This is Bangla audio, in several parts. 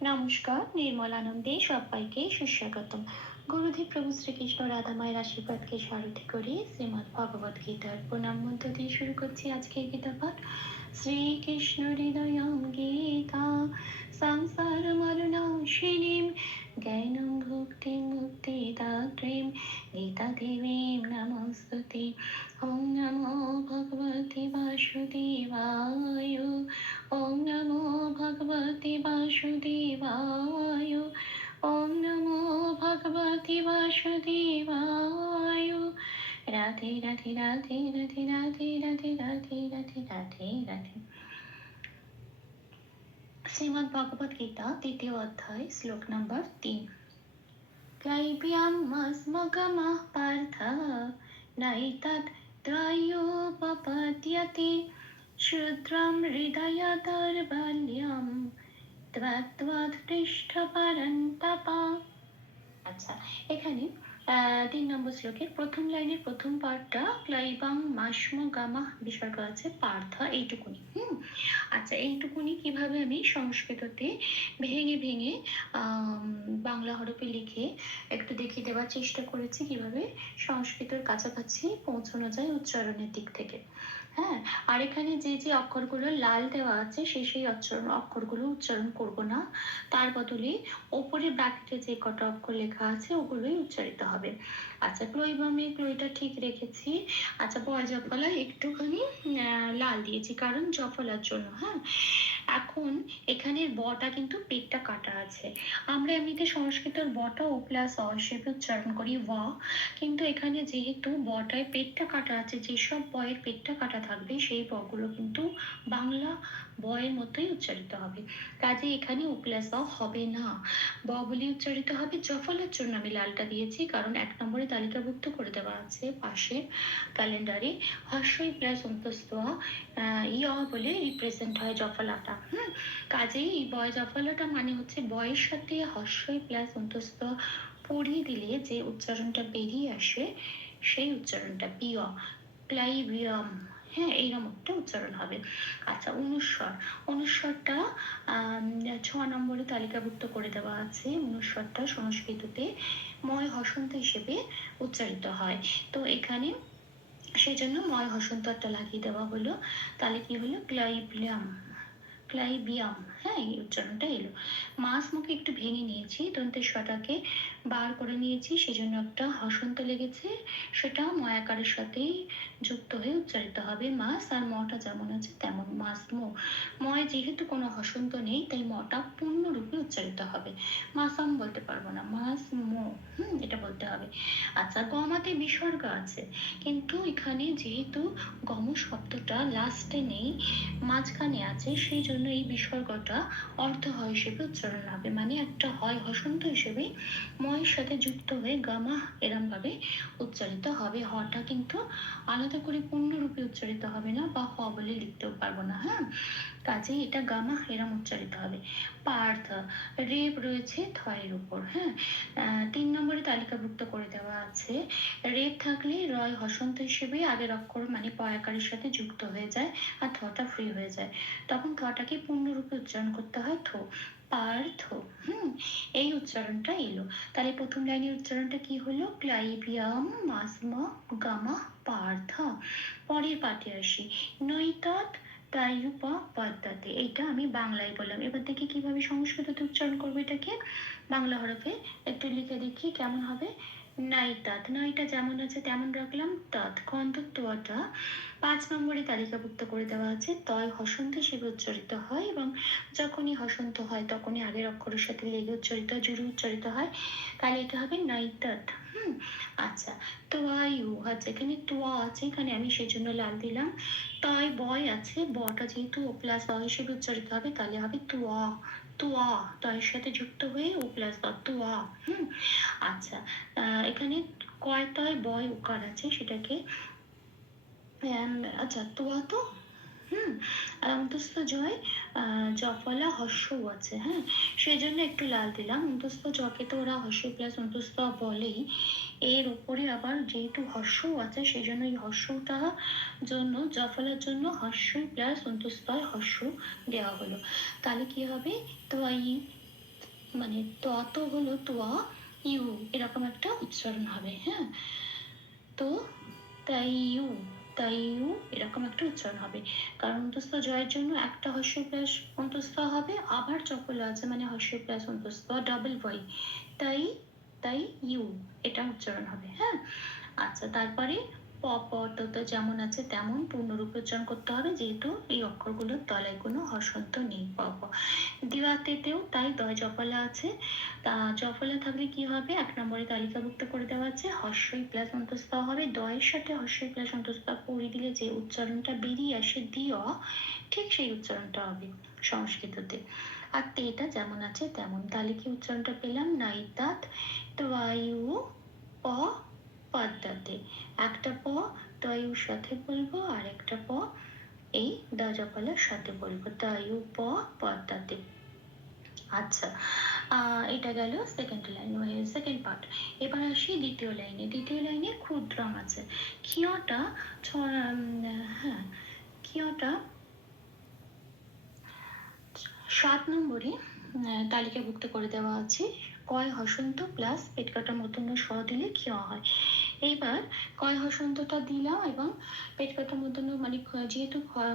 নমস্কার, নির্মল আনন্দে সবাইকে সুস্বাগতম। গুরুদেব প্রভু শ্রীকৃষ্ণ রাধামায়ের আশীর্বাদকে সারথি করে শ্রীমৎ ভগবত গীতার প্রণাম মন্ত্র দিয়ে শুরু করছি আজকের গীতা পাঠ শ্রীকৃষ্ণ হৃদয়ম গীতা, সংসার মরণাশিনীম জ্ঞানম ভক্তি মুক্তি দাত্রীম গীতা দেবীম নমস্তুতে ওম নমো ভগবদ গীতা, তৃতীয় অধ্যায়, শ্লোক নম্বর তিন। পার্থ আচ্ছা এখানে তিন নম্বর শ্লোকের প্রথম লাইনের প্রথম পার্ট ক্লাইবাং মাসম গামা বিসর্গ আছে পার্থ এইটুকুনি, হুম? আচ্ছা এইটুকুনি কীভাবে আমি সংস্কৃততে ভেঙে ভেঙে বাংলা হরফে লিখে একটু দেখিয়ে দেওয়ার চেষ্টা করেছি কীভাবে সংস্কৃতর কাছাকাছি পৌঁছানো যায় উচ্চারণের দিক থেকে। হ্যাঁ আর এখানে যে যে অক্ষরগুলো লাল দেওয়া আছে সেই সেই উচ্চারণ অক্ষরগুলো উচ্চারণ করব না। তার বদলে ওপরে ব্র্যাকেটে যে কটা অক্ষর লেখা আছে, ওগুলোই উচ্চারিত হবে। আচ্ছা ক্লোইবামে ক্লোইটা ঠিক রেখেছি। আচ্ছা বয় জফলা একটুখানি লাল দিয়েছি, কারণ জফলার জন্য হ্যাঁ। এখন এখানে বটা কিন্তু পেটটা কাটা আছে। আমরা এমনিতে সংস্কৃতের বটা ও প্লাস অ হিসেবে উচ্চারণ করি ওয়া কিন্তু এখানে যেহেতু বটায় পেটটা কাটা আছে, যেসব বয়ের পেটটা কাটা থাকবে, সেই বগুলো কিন্তু বাংলা বয়ের মতোই উচ্চারিত হবে। কাজে এখানে ও প্লাস অ হবে না। ব বলে উচ্চারিত হবে, জফলের জন্য আমি লালটা দিয়েছি, কারণ এক নম্বরে তালিকাভুক্ত করে দেওয়া আছে, পাশে ক্যালেন্ডারে হর্ষই প্লাস অন্তস্ত ই অ বলে রিপ্রেজেন্ট হয় জফলাটা। হুম, কাজেই এই বয় জফলাটা মানে হচ্ছে বয়ের সাথে হর্ষই প্লাস অন্তস্ত পড়িয়ে দিলে যে উচ্চারণটা বেরিয়ে আসে, সেই উচ্চারণটা পিয় প্লাইবিয়াম হ্যাঁ এইরকম একটা উচ্চারণ হবে। আচ্ছা অনুস্বর। অনুস্বরটা ছ নম্বরে তালিকাভুক্ত করে দেওয়া আছে। অনুস্বরটা সংস্কৃততে ময় হসন্ত হিসেবে উচ্চারিত হয়। তো এখানে সেই জন্য ময় একটা লাগিয়ে দেওয়া হলো। তাহলে কি হলো? ক্লাইবিয়াম ক্লাইবিয়াম হ্যাঁ এই উচ্চারণটা এলো। মাস মুখে একটু ভেঙে নিয়েছি দন্তের সটাকে বার করে নিয়েছি, সেজন্য একটা হসন্ত লেগেছে। সেটা ময়াকারের সাথেই যুক্ত হয়ে উচ্চারিত হবে মাস, আর মটা যেমন আছে তেমন মাস মো। ময় যেহেতু কোনো হসন্ত নেই, তাই মটা পূর্ণরূপে উচ্চারিত হবে। মাসাম বলতে হুম এটা বলতে হবে। আচ্ছা গমাতে বিসর্গ আছে। কিন্তু এখানে যেহেতু গম শব্দটা লাস্টে নেই, মাঝখানে আছে, সেই জন্য এই বিসর্গটা অর্ধ হয় হিসেবে উচ্চারণ হবে। মানে একটা হয় হসন্ত হিসেবে ময়ের সাথে যুক্ত হয়ে গামা এরম ভাবে উচ্চারিত হবে। হটা কিন্তু আলাদা করে পূর্ণরূপে উচ্চারিত হবে না, বা হ বলে লিখতেও পারব না হ্যাঁ? কাজে এটা গামা এরম উচ্চারিত হবে। পার্থ রেপ রয়েছে থয়ের উপর হ্যাঁ? তিন নম্বরে তালিকাভুক্ত করে দেওয়া আছে। রেপ থাকলে রয় হসন্ত হিসেবে আগের অক্ষর মানে পয়াকারের সাথে যুক্ত হয়ে যায় আর থটা ফ্রি হয়ে যায়। তখন থটাকে পূর্ণরূপে উচ্চারণ করতে হয় থো। পার্থ। হুম, এই উচ্চারণটা এলো। তাহলে প্রথম লাইনের উচ্চারণটা কি হলো? ক্লাইবিয়াম মাসমা গামা পার্থ। পরের পাঠে আসি। নৈতৎ তাইপা পদ্মাতে এইটা আমি বাংলায় বললাম। এবার দেখি কীভাবে সংস্কৃততে উচ্চারণ করব এটাকে। বাংলা হরফে একটু লিখে দেখি কেমন হবে। নাইতাত নয়টা যেমন আছে তেমন রাখলাম। তৎ খন্দত্বটা পাঁচ নম্বরে তালিকাভুক্ত করে দেওয়া আছে। তয় হসন্ত হিসেবে উচ্চারিত হয় এবং যখনই হসন্ত হয় তখনই আগের অক্ষরের সাথে লেগে উচ্চারিত জুড়ে উচ্চারিত হয়। তাহলে এটা হবে নাইতাত। হুম আচ্ছা। তোয়ায়ু আচ্ছা এখানে তোয়া আছে, এখানে আমি সেজন্য লাল দিলাম। তয় বয় আছে, বটা যেহেতু ও প্লাস অ হিসেবে উচ্চারিত হবে, তাহলে হবে তোয়া। তোয়া তয়ের সাথে যুক্ত হয়ে ও প্লাস দ তোয়া। হুম আচ্ছা। এখানে কয় তয় বয় উকার আছে সেটাকে? আচ্ছা তোয়া তো? হুম আর অন্তস্থ জয় জফলা হর্ষও আছে হ্যাঁ? সেই জন্য একটু লাল দিলাম। অন্তস্থ জকে তো ওরা হর্ষ প্লাস অন্তস্থ বলেই। এর উপরে আবার যেহেতু হর্ষও আছে সেই জন্য এই হর্ষটা জন্য জফলার জন্য হর্ষ প্লাস অন্তস্থ হর্ষ দেওয়া হলো। তাহলে কি হবে? তোয়াই মানে ত তো হলো তোয়া ইউ, এরকম একটা উচ্চারণ হবে হ্যাঁ? তো, তাই ইউ। তাই এরকম একটা উচ্চারণ হবে। কারণ অন্তস্থ জয়ের জন্য একটা হস্য প্লাস অন্তস্থ হবে, আবার চপল আছে মানে হস্য প্লাস অন্তস্থ ডাবল ওয়াই তাই তাই ইউ এটা উচ্চারণ হবে হ্যাঁ? আচ্ছা তারপরে প প যেমন আছে, তেমন পূর্ণরূপে উচ্চারণ করতে হবে। যেহেতু এই অক্ষরগুলোর তলায় কোনো হসন্ত নেই প প দিওয়াতেতেও তাই দয় জফলা আছে। তা জফলা থাকলে কি হবে? এক নম্বরে তালিকাভুক্ত করে দেওয়া আছে, হর্ষই প্লাস অন্তস্থ হবে। দয়ের সাথে হর্ষই প্লাস অন্তস্থ পড়ে দিলে যে উচ্চারণটা বেরিয়ে আসে দিয়, ঠিক সেই উচ্চারণটা হবে সংস্কৃততে। আর তেটা যেমন আছে, তেমন তাহলে কি উচ্চারণটা পেলাম। নাইতাত তোয়ায়ু প পদ্মাতে। একটা প তয়ুর সাথে বলব আর একটা প এই দাজপালার সাথে বলব। তয়ু প পদ্মাতে। আচ্ছা এটা গেল সেকেন্ড লাইন সেকেন্ড পার্ট এবার আসি দ্বিতীয় লাইনে দ্বিতীয় লাইনে ক্ষুদ্রম আছে ক্ষীয়টা হ্যাঁ ক্ষীয়টা সাত নম্বরে তালিকাভুক্ত করে দেওয়া আছে। কয় হসন্ত প্লাস পেট কাটার মতন স দিলে ক্ষীয় হয়। এইবার কয় হসন্তটা দিলাম এবং পেট কাটার মতন মানে যেহেতু ক্ষয়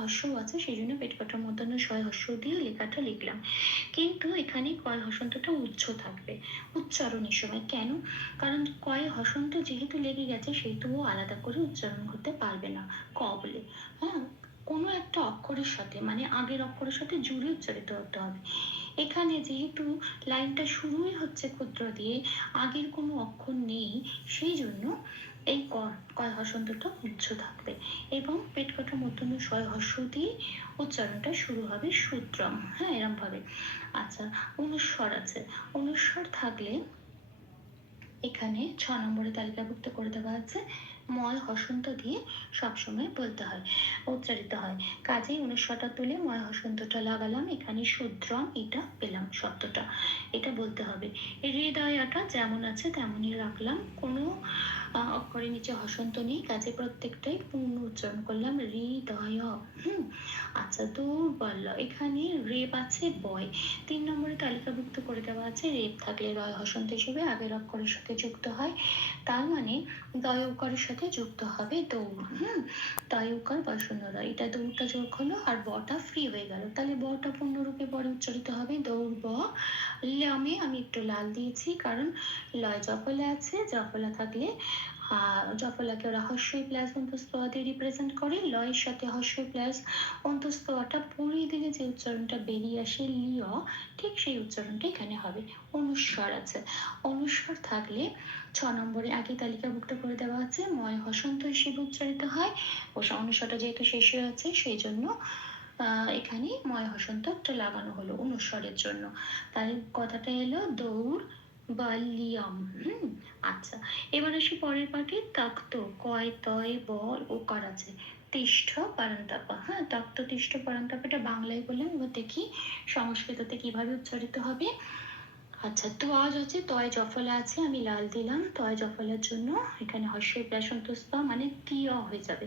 হস্য আছে সেই জন্য পেট কাটার মতন ছয় হস্য দিয়ে লেখাটা লিখলাম। কিন্তু এখানে কয় হসন্তটা উচ্চ থাকবে, উচ্চারণের সময়। কেন? কারণ কয় হসন্ত যেহেতু লেগে গেছে সেহেতু ও আলাদা করে উচ্চারণ করতে পারবে না। ক বলে। হ্যাঁ? কোনো একটা অক্ষরের সাথে মানে আগের অক্ষরের সাথে জুড়ে উচ্চারিত হতে হবে। এখানে যেহেতু লাইনটা শুরুই হচ্ছে ক্ষুদ্র দিয়ে, আগের কোনো অক্ষর নেই, সেই জন্য এই ক- উচ্চ থাকবে। এবং পেট কাটা মধ্যম ছয় হর্ষ দিয়ে উচ্চারণটা শুরু হবে সূত্রম। হ্যাঁ এরম ভাবে আচ্ছা অনুস্বর আছে। অনুস্বর থাকলে এখানে ছ নম্বরে তালিকাভুক্ত করে দেওয়া আছে। ময় হসন্ত দিয়ে সবসময় বলতে হয়, উচ্চারিত হয়। কাজেই অনুস্বরটা তুলে ময় হসন্তটা লাগালাম, এখানে শুদ্রম এটা পেলাম শব্দটা। এটা বলতে হবে। হৃদয়টা যেমন আছে তেমনই রাখলাম, কোনো অক্ষরের নিচে হসন্ত নেই কাজে প্রত্যেকটাই পূর্ণ উচ্চারণ করলাম, হৃদয়, হুম আচ্ছা দুর্বল এখানে রেপ আছে, বয়। তিন নম্বরে তালিকাভুক্ত করে দেওয়া আছে, রেপ থাকলে রয় হসন্ত হিসেবে আগের অক্ষরের সাথে যুক্ত হয়। তার মানে দয় উকারের সাথে যুক্ত হবে দৌড় হুম, তাই উকার বসন্ত রয় এটা দৌড়টা যোগ হলো আর বটা ফ্রি হয়ে গেল। তাহলে বটা পূর্ণরূপে পরে উচ্চারিত হবে, দৌড় ব। লামে আমি একটু লাল দিয়েছি, কারণ লয় জফলা আছে। জফলা থাকলে জফলাকে হস্যই প্লাস অন্তস্তোয়া দিয়ে রিপ্রেজেন্ট করে, লয়ের সাথে হস্যই প্লাস অন্তস্তোয়াটা পড়িয়ে দিলে যে উচ্চারণটা বেরিয়ে আসে লিয় ঠিক সেই উচ্চারণটা এখানে হবে। অনুস্বর আছে। অনুস্বর থাকলে ছ নম্বরে আগে তালিকাভুক্ত করে দেওয়া আছে, ময় হসন্ত হিসেবে উচ্চারিত হয়। ও অনুস্বরটা যেহেতু শেষে আছে, সেই জন্য এখানে ময় হসন্ত একটা লাগানো হলো অনুস্বরের জন্য। তাহলে কথাটা এলো, দৌড় বা হম? আচ্ছা এবার আসি পরের পাঠে তক্ত, কয়, তয়, বল ও কার আছে। তিষ্ঠ পারন্তাপা হ্যাঁ? তক্ত, তিষ্ঠ পারন্তাপা এটা বাংলায় বললাম এবার দেখি সংস্কৃততে কীভাবে উচ্চারিত হবে। আচ্ছা তো আজ আছে তয় জফলা আছে, আমি লাল দিলাম। তয় জফলার জন্য এখানে হর্ষের প্লাসন্তস্তা মানে তীয় হয়ে যাবে।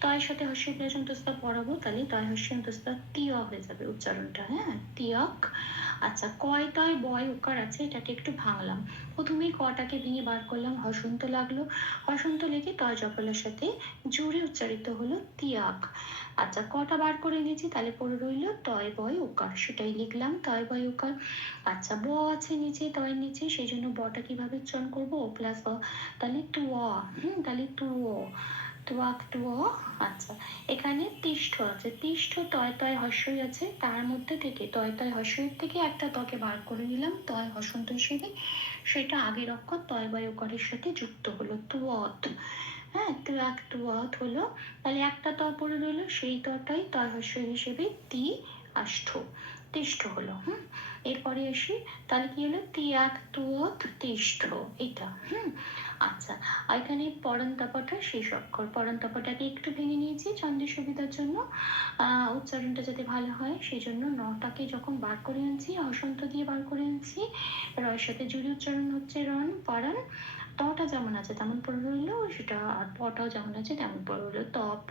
তয়ের সাথে হর্ষের প্লাসন্তস্তা পড়াবো, তাহলে তয় হর্ষের অন্তস্তা তীয় হয়ে যাবে উচ্চারণটা হ্যাঁ? তিয়ক। আচ্ছা কয় তয় বয় উকার আছে, এটাকে একটু ভাঙলাম। প্রথমেই কটাকে ভেঙে বার করলাম, হসন্ত লাগল। হসন্ত লেগে তয় জফলার সাথে জুড়ে উচ্চারিত হলো তিয়াক। আচ্ছা কটা বার করে নিয়েছি তাহলে পড়ে রইল তয় বয় উকার, সেটাই লিখলাম, তয় বয় উকার। আচ্ছা ব আছে নিচে তয়ের নিচে সেই জন্য বটা কীভাবে উচ্চারণ করব? প্লাস অ তাহলে টু অ হুম, তাহলে টু অ তুয়াক টু আচ্ছা। এখানে তিষ্ঠ আছে। তিষ্ঠ, তয় তয় হর্ষই আছে। তার মধ্যে থেকে, তয় তয় হর্ষয়ের থেকে একটা তকে বার করে নিলাম। তয়, হসন্ত হিসেবে। সেটা আগের অক্ষর, তয় বয় ওকারের সাথে যুক্ত হলো। তুয়ত হ্যাঁ তুয়াক তুয়ত হলো। তাহলে একটা ত পড়ে রইল। সেই তটাই তয় হর্ষ হিসেবে তি, আষ্ঠ। তিষ্ঠ হলো, হুম? এরপরে আসি তাহলে কি হলো? তিয়াক তুয়ত তিষ্ঠ এটা হুম? আচ্ছা এখানে পরন্তপাটা শেষ অক্ষর পরন্তপাটাকে একটু ভেঙে নিয়েছি ছন্দের সুবিধার জন্য। উচ্চারণটা যাতে ভালো হয় সেই জন্য নটাকে যখন বার করে আনছি হসন্ত দিয়ে বার করে আনছি, রয়ের সাথে জুড়ে উচ্চারণ হচ্ছে রন পরন তটা যেমন আছে তেমন পড়ে রইল, সেটা আর পটাও যেমন আছে তেমন পড়ে রইল। ত প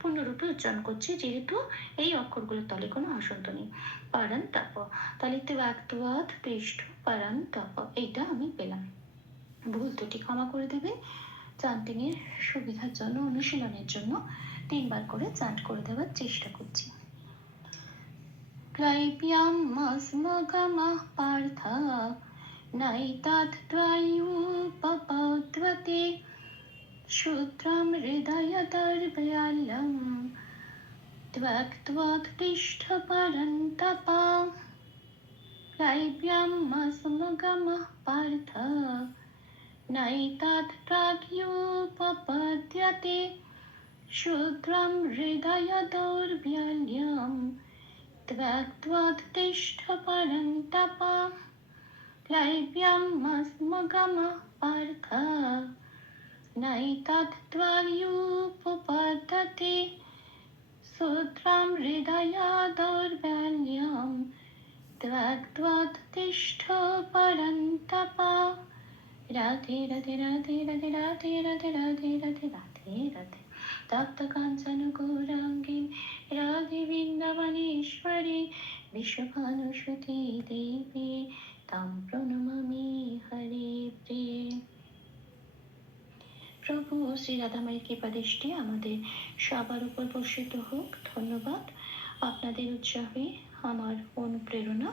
পূর্ণরূপে উচ্চারণ করছি, যেহেতু এই অক্ষরগুলোর তলে কোনো আসন্ত নেই। পারান তাপ তাহলে ত্বাক্তওয়াত পৃষ্ঠ পারান তাপ এইটা আমি পেলাম। ভুল ত্রুটি ক্ষমা করে দেবেন চান্টিংয়ের সুবিধার জন্য, অনুশীলনের জন্য তিনবার করে চান্ট করে দেওয়ার চেষ্টা করছি। ক্লাইব্যাম মস্মগমঃ পার্থ नैतद्वायुपपौद्वते क्षुद्रं हृदयदर्भयालं त्वक्त्वक्तिष्ठपरन्तपा क्लैब्यं मस्मगमः पार्थ नैतत्प्राग्योपपद्यते शूद्रं हृदयदौर्बल्यं त्वक्त्वक्तिष्ठपरन्तपा परन्तपा क्लैब्यमस्मगमः पार्थ नैतत्त्वायुपपद्धते सूत्रं हृदया दौर्बल्यं त्वक्त्वत्तिष्ठ परन्तपा राधे राधे राधे राधे राधे राधे राधे राधे राधे राधे तप्तकाञ्चन गौराङ्गी राधे वृन्दावनेश्वरी विश्वभानुषुते देवी তাম প্রণমামি হরে প্রিয়ে প্রভু শ্রী রাধামায়ের কৃপাদৃষ্টি আমাদের সবার উপর বর্ষিত হোক। ধন্যবাদ। আপনাদের উৎসাহে আমার অনুপ্রেরণা,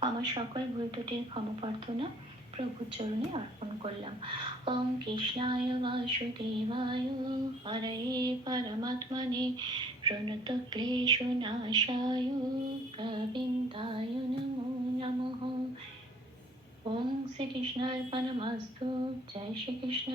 আমার সকল ভুল ত্রুটির ক্ষমা প্রার্থনা প্রভুর চরণে অর্পণ করলাম। ওম কৃষ্ণায় বাসুদেবায় হরে পরমাত্মনে প্রণত ক্লেশ নাশায় গোবিন্দায় নমো নমঃ। ओम श्री कृष्ण अर्पणमस्तु। जय श्री कृष्ण।